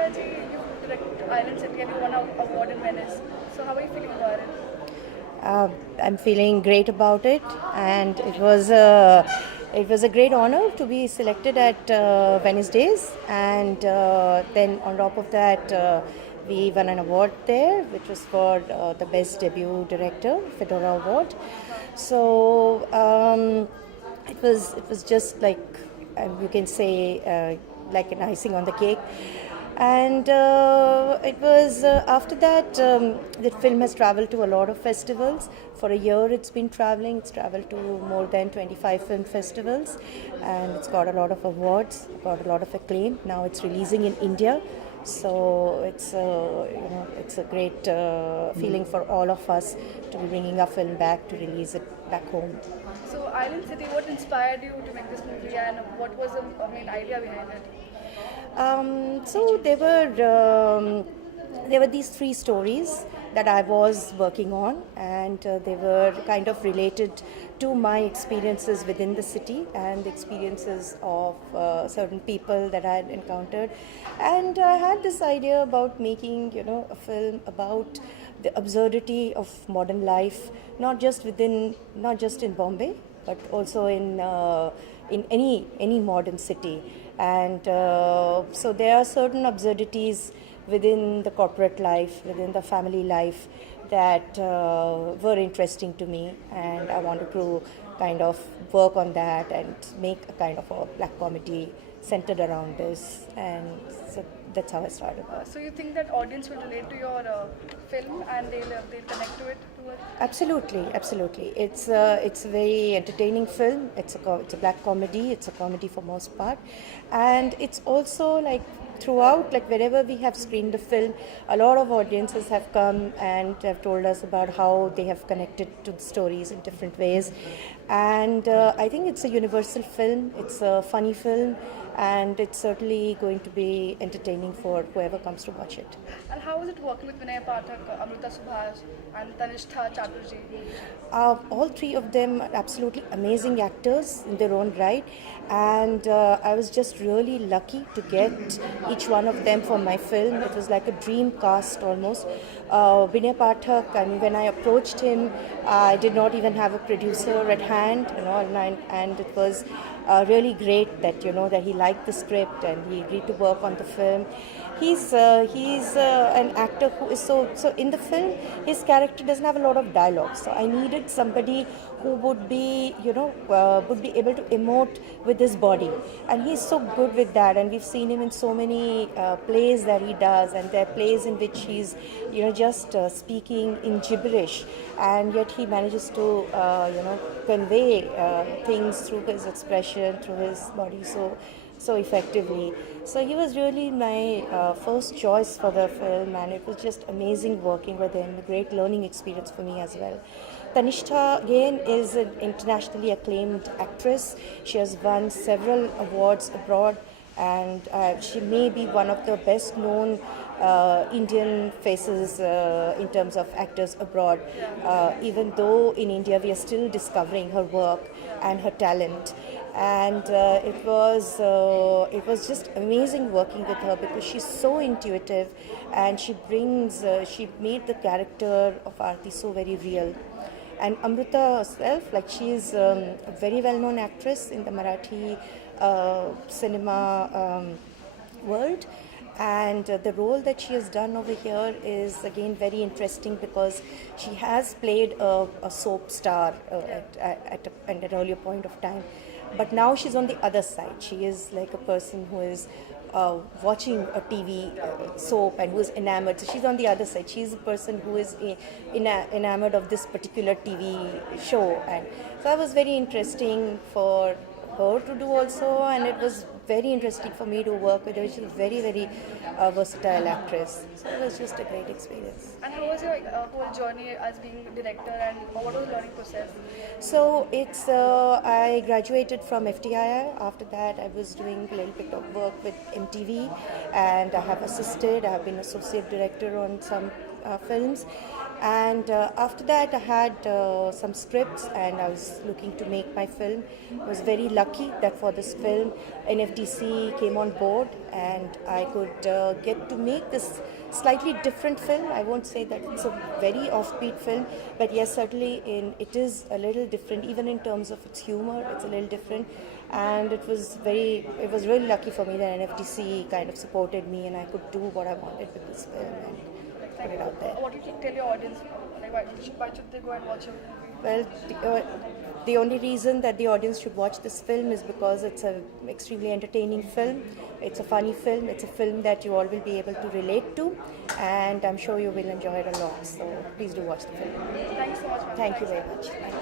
Priyanka ji, you directed Island City and you won an award in Venice. So how are you feeling about it? I'm feeling great about it, and it was a great honor to be selected at Venice Days, and then on top of that, we won an award there, which was for the best debut director, Fedora Award. So it was just like you can say like an icing on the cake. And it was after that the film has traveled to a lot of festivals. For a year it's been traveling. It's traveled to more than 25 film festivals, and it's got a lot of awards, got a lot of acclaim. Now it's releasing in India, so it's a great feeling for all of us to be bringing our film back, to release it back home. So Island City, what inspired you to make this movie and what was the main idea behind it? So there were these three stories that I was working on, and they were kind of related to my experiences within the city and the experiences of certain people that I had encountered. And I had this idea about making, a film about the absurdity of modern life, not just in Bombay, but also in any modern city. And so there are certain absurdities within the corporate life, within the family life, that were interesting to me, and I wanted to kind of work on that and make a kind of a black comedy centered around this, and so that's how I started. So you think that audience will relate to your film and they'll connect to it? Absolutely, absolutely. It's a very entertaining film. It's a black comedy. It's a comedy for most part, and it's also like throughout, like wherever we have screened the film, a lot of audiences have come and have told us about how they have connected to the stories in different ways, and I think it's a universal film. It's a funny film, and it's certainly going to be entertaining for whoever comes to watch it. And how was it working with Vinay Pathak, Amrita Subhash, and Tanishtha Chatterjee? All three of them are absolutely amazing actors in their own right, and I was just really lucky to get each one of them for my film. It was like a dream cast almost. Vinay Pathak, I mean, when I approached him, I did not even have a producer at hand, and it was really great that he liked the script and he agreed to work on the film. He's an actor who is so in the film. His character doesn't have a lot of dialogue, so I needed somebody who would be would be able to emote with his body, and he's so good with that. And we've seen him in so many plays that he does, and there are plays in which he's just speaking in gibberish, and yet he manages to convey things through his expression, through his body, so effectively. So he was really my first choice for the film, and it was just amazing working with him, a great learning experience for me as well. Tanishtha again is an internationally acclaimed actress. She has won several awards abroad, and she may be one of the best known Indian faces in terms of actors abroad, even though in India we are still discovering her work and her talent. And it was just amazing working with her, because she's so intuitive, and she made the character of Aarti so very real. And Amrita herself, like, she is a very well-known actress in the Marathi cinema world, and the role that she has done over here is again very interesting, because she has played a soap star at an earlier point of time, but now she's on the other side. She is like a person who is watching a TV soap and who is enamored. So she's on the other side. She's a person who is enamored of this particular TV show, and so that was very interesting for her to do also, and it was very interesting for me to work with her. She's a very, very versatile actress. So it was just a great experience. And how was your whole journey as being a director, and what was the learning process? So I graduated from FTII. After that, I was doing a little bit of work with MTV, and I have been associate director on some films. And after that, I had some scripts, and I was looking to make my film. I was very lucky that for this film, NFDC came on board, and I could get to make this slightly different film. I won't say that it's a very offbeat film, but yes, certainly it is a little different, even in terms of its humor. It's a little different, and it was really lucky for me that NFDC kind of supported me, and I could do what I wanted with this film and put it out there. What did you tell your audience? Like, why should they go and watch your movie? Well, the only reason that the audience should watch this film is because it's an extremely entertaining film. It's a funny film. It's a film that you all will be able to relate to, and I'm sure you will enjoy it a lot. So please do watch the film. Thanks so much. Thank you very much. Thank you.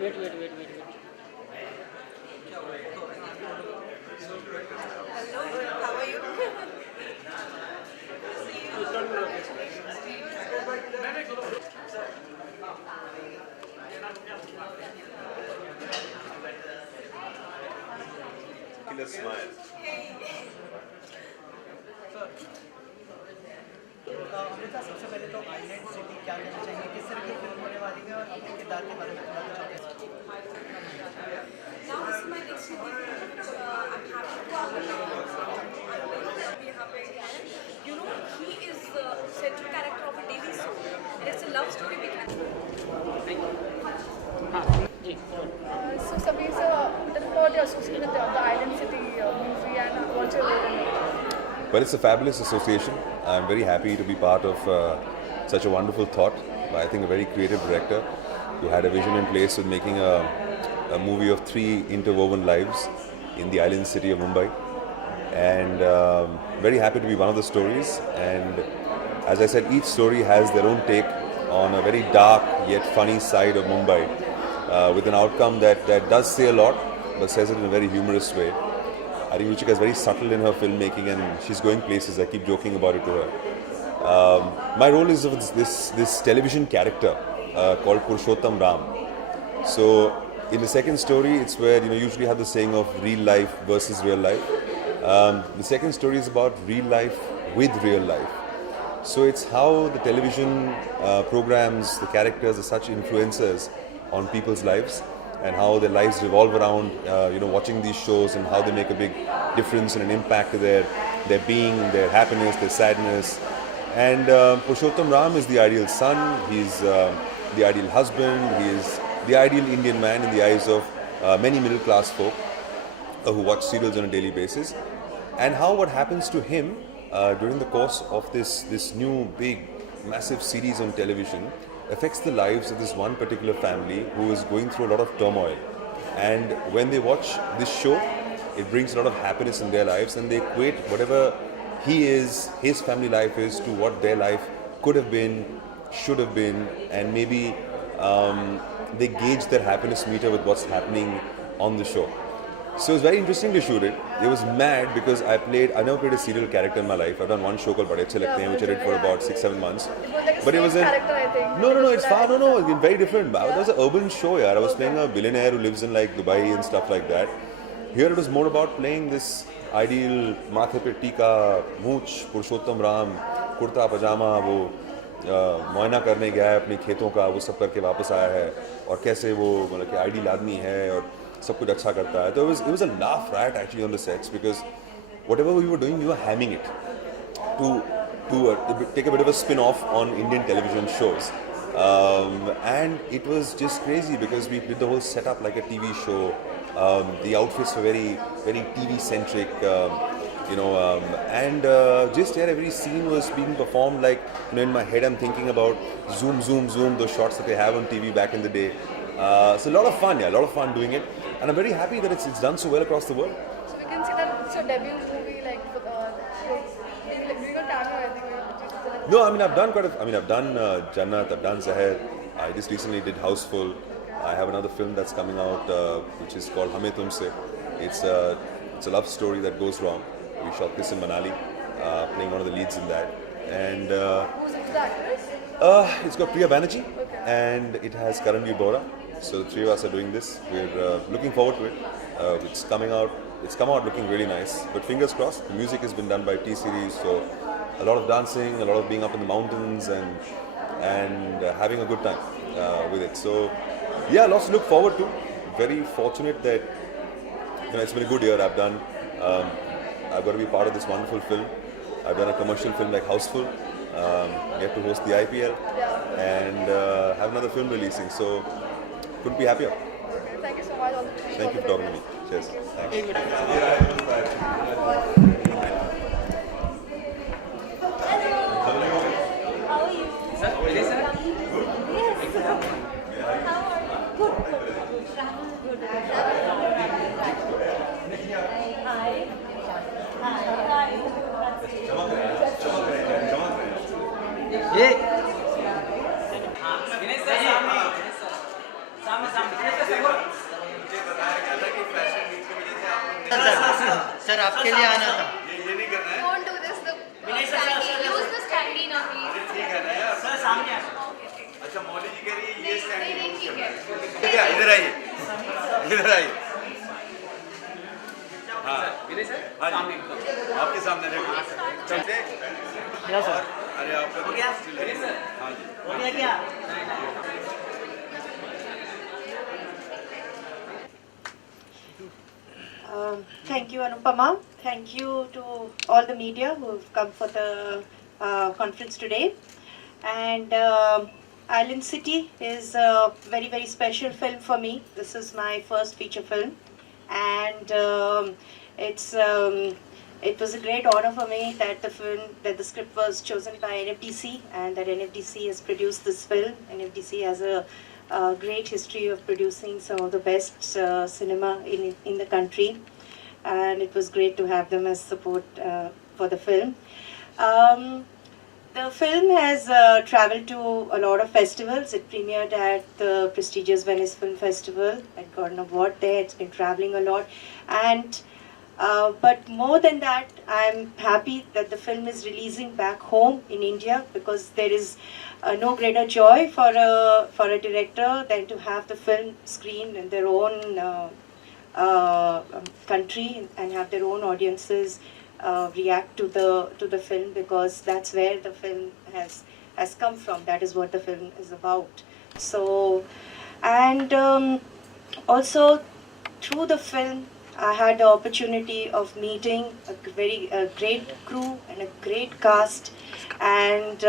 Wait. Hello, how are you? Killer smile. Amrita, सबसे पहले तो island city क्या कहना चाहिए, किस तरह की film होने वाली है और अपने किरदार के बारे में थोड़ा कुछ और Now this is my next movie. I'm happy to be here. You know, he is the central character of a TV show, and it's a love story between. So Samir sir, tell me about your association with the Island City movie and what's your role in it? Well, it's a fabulous association. I'm very happy to be part of such a wonderful thought by, I think, a very creative director who had a vision in place with making a movie of 3 interwoven lives in the island city of Mumbai. And very happy to be one of the stories. And as I said, each story has their own take on a very dark yet funny side of Mumbai, with an outcome that does say a lot, but says it in a very humorous way. I think Ruchika is very subtle in her filmmaking, and she's going places. I keep joking about it to her. My role is of this television character called Purushottam Ram. So in the second story, it's where you usually have the saying of real life versus real life. The second story is about real life with real life. So it's how the television programs, the characters are such influencers on people's lives, and how their lives revolve around watching these shows, and how they make a big difference and an impact to their being, their happiness, their sadness. And Purushottam Ram is the ideal son, he's the ideal husband, he is the ideal Indian man in the eyes of many middle class folk who watch serials on a daily basis. And how what happens to him during the course of this new big massive series on television affects the lives of this one particular family who is going through a lot of turmoil. And when they watch this show, it brings a lot of happiness in their lives, and they equate whatever he is, his family life is, to what their life could have been, should have been, and maybe they gauge their happiness meter with what's happening on the show. So it was very interesting to shoot it. It was mad because I've never played a serial character in my life. I've done one show called Bade Achhe Lagte Hain, which I did for about 6-7 months. It was like a But it was character, I think. No, it's far, no, it's very different. It was an urban show, yaar. I was playing a billionaire who lives in like Dubai and stuff like that. Here it was more about playing this ideal mathe pe tika, mooch, Purushottam Ram, kurta pajama, वो मुआयना करने गया है अपने खेतों का, वो सब करके वापस आया है, और कैसे वो मतलब कि आइडियल आदमी है और सब कुछ अच्छा करता है. So it was a laugh riot actually on the sets, because whatever we were doing, we were hamming it to take a bit of a spin-off on Indian television shows. And it was just crazy because we did the whole setup like a TV show. The outfits were very, very TV-centric, and just here every scene was being performed like, in my head I'm thinking about zoom, those shots that they have on TV back in the day. So a lot of fun, a lot of fun doing it, and I'm very happy that it's done so well across the world. So we can see that it's your debut movie, like doing a cameo, I think. No, I've done Jannat, I've done Zahar. I just recently did Houseful. I have another film that's coming out, which is called Hame Tumse. It's a love story that goes wrong. We shot this in Manali, playing one of the leads in that. And Who's into the actress? it's got Priya Banerjee and it has Karanveer Bora. So the three of us are doing this. We're looking forward to it. It's coming out. It's come out looking really nice. But fingers crossed. The music has been done by T-Series, so a lot of dancing, a lot of being up in the mountains, and having a good time with it. So yeah, lots to look forward to. Very fortunate that it's been a good year. I've got to be part of this wonderful film. I've done a commercial film like Houseful. Get to host the IPL and have another film releasing. So couldn't be happier. Okay, thank you so much. All the best. Thank you for talking to me. Cheers. Thanks. ये sir आपके लिए आना था Don't do this. Use the standee now, please. अच्छा मौली जी कह रही है ये स्टैंड नहीं, ठीक है. ठीक है इधर आइए इधर आइए हाँ हाँ जी आपके सामने देखो चलते और अरे आपका हो गया हाँ जी हो गया क्या Thank you, Anupama. Thank you to all the media who have come for the conference today. And Island City is a very, very special film for me. This is my first feature film. And it was a great honor for me that the script was chosen by NFDC and that NFDC has produced this film. NFDC has a great history of producing some of the best cinema in the country, and it was great to have them as support for the film. The film has traveled to a lot of festivals. It premiered at the prestigious Venice Film Festival. It got an award there. It's been traveling a lot, and but more than that, I'm happy that the film is releasing back home in India, because there is no greater joy for a director than to have the film screened in their own country and have their own audiences react to the film, because that's where the film has come from. That is what the film is about. So, and also through the film, I had the opportunity of meeting a great crew and a great cast, and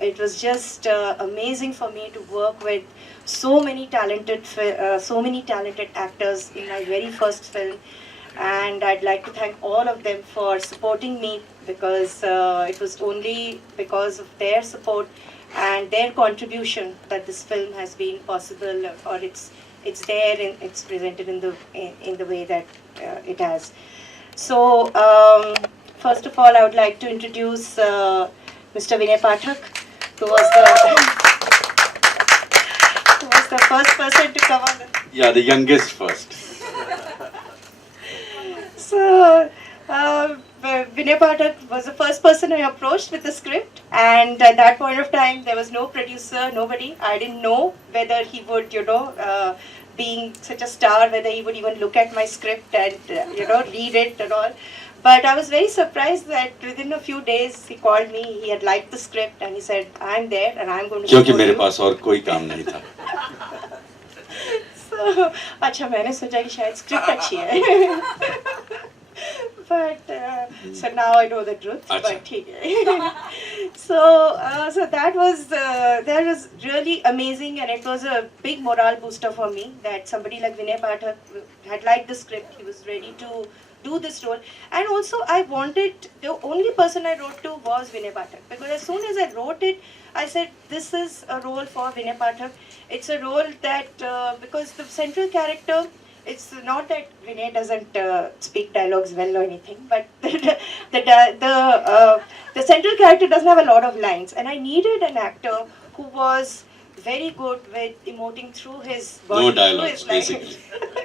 it was just amazing for me to work with so many talented actors in my very first film. And I'd like to thank all of them for supporting me, because it was only because of their support and their contribution that this film has been possible, or it's there and it's presented in the way that it has. So first of all, I would like to introduce Mr. Vinay Pathak, who was the first person to come on. Yeah, the youngest first. So Vinay Pathak was the first person I approached with the script, and at that point of time there was no producer, nobody. I didn't know whether he would, being such a star, whether he would even look at my script and read it and all. But I was very surprised that within a few days he called me. He had liked the script and he said, "I'm there and I'm going to." क्योंकि मेरे पास और कोई काम नहीं था. So, अच्छा मैंने सोचा कि शायद स्क्रिप्ट अच्छी है. But so now I know the truth. But ठीक है. So that was really amazing, and it was a big morale booster for me that somebody like Vinay Pathak had liked the script. He was ready to do this role, and also I wanted, the only person I wrote to was Vinay Pathak, because as soon as I wrote it, I said this is a role for Vinay Pathak. It's a role that because the central character, it's not that Vinay doesn't speak dialogues well or anything, but the central character doesn't have a lot of lines, and I needed an actor who was very good with emoting through his No body, through dialogues, his language. basically.